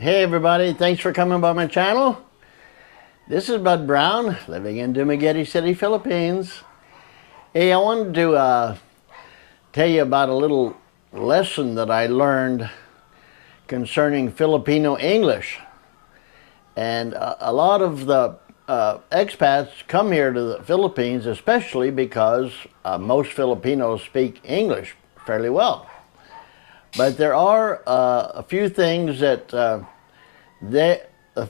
Hey everybody, thanks for coming by my channel. This is Bud Brown, living in Dumaguete City, Philippines. Hey, I wanted to tell you about a little lesson that I learned concerning Filipino English. And a lot of the expats come here to the Philippines, especially because most Filipinos speak English fairly well. But there are a few things that the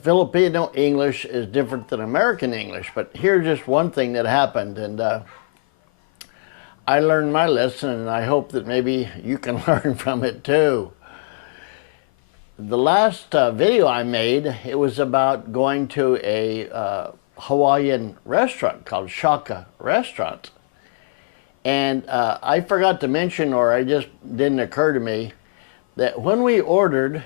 Filipino English is different than American English. But here's just one thing that happened, and I learned my lesson, and I hope that maybe you can learn from it too. The last video I made, it was about going to a Hawaiian restaurant called Shaka Restaurant. And I forgot to mention, or it just didn't occur to me, that when we ordered,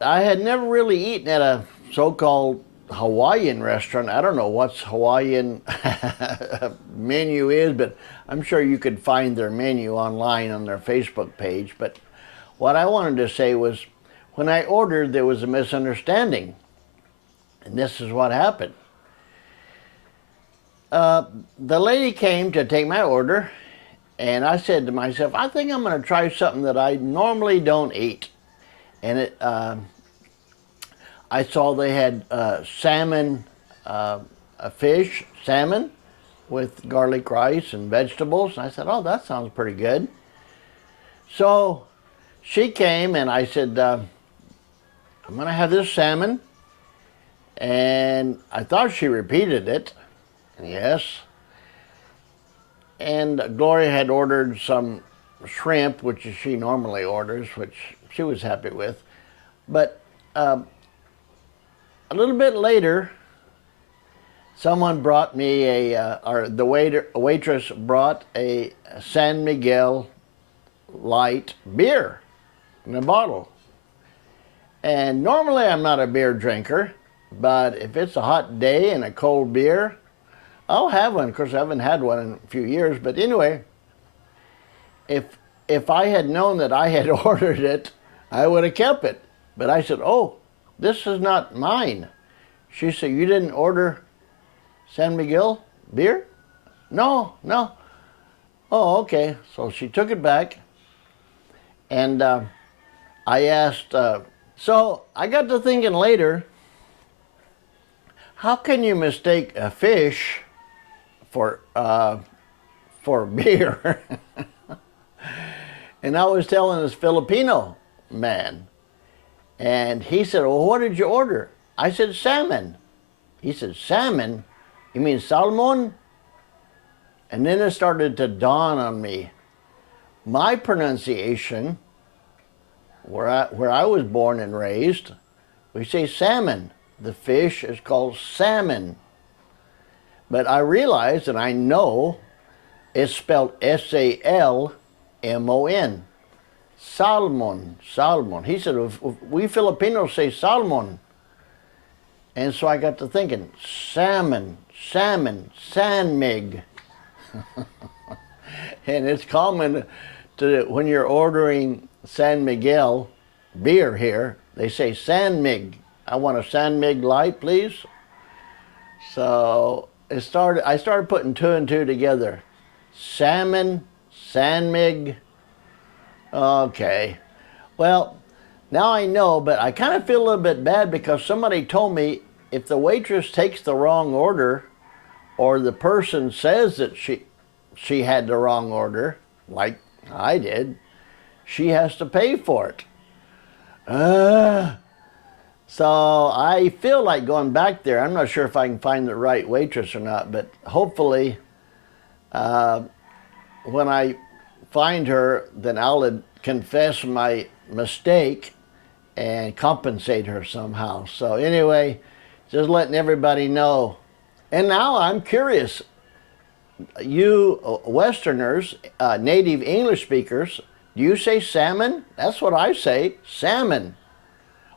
I had never really eaten at a so-called Hawaiian restaurant. I don't know what's Hawaiian menu is, but I'm sure you could find their menu online on their Facebook page. But what I wanted to say was, when I ordered, there was a misunderstanding. And this is what happened. The lady came to take my order, and I said to myself, I think I'm going to try something that I normally don't eat. And I saw they had salmon, a fish, salmon, with garlic rice and vegetables. And I said, oh, that sounds pretty good. So she came, and I said, I'm going to have this salmon. And I thought she repeated it. Yes. And Gloria had ordered some shrimp, which she normally orders, which she was happy with. But a little bit later, someone brought me the waitress brought a San Miguel light beer in a bottle. And normally I'm not a beer drinker, but if it's a hot day and a cold beer, I'll have one. Of course, I haven't had one in a few years, but anyway, if I had known that I had ordered it, I would have kept it. But I said, oh, this is not mine. She said, you didn't order San Miguel beer? No, no. Oh, okay. So she took it back, and I asked, so I got to thinking later, how can you mistake a fish for beer? And I was telling this Filipino man, and he said, well, what did you order? I said, salmon. He said, salmon? You mean salmon? And then it started to dawn on me. My pronunciation, where I was born and raised, we say salmon. The fish is called salmon. But I realized, and I know, it's spelled S-A-L-M-O-N. Salmon, salmon. He said, we Filipinos say salmon. And so I got to thinking, salmon, salmon, sanmig. And it's common to, when you're ordering San Miguel beer here, they say sanmig. I want a sanmig light, please. So I started putting two and two together. Salmon, sanmig. Okay. Well, now I know, but I kind of feel a little bit bad because somebody told me if the waitress takes the wrong order, or the person says that she had the wrong order, like I did, she has to pay for it. So I feel like going back there. I'm not sure if I can find the right waitress or not, but hopefully when I find her, then I'll confess my mistake and compensate her somehow. So anyway, just letting everybody know. And now I'm curious, you Westerners, native English speakers, do you say salmon? That's what I say, salmon.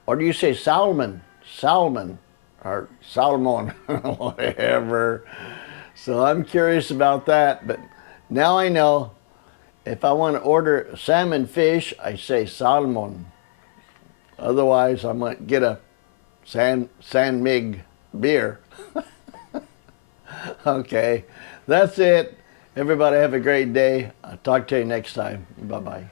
Or do you say salmon, salmon, or salmon, whatever. So I'm curious about that, but now I know if I want to order salmon fish, I say salmon. Otherwise, I might get a San Mig beer. Okay, that's it. Everybody have a great day. I'll talk to you next time. Bye-bye.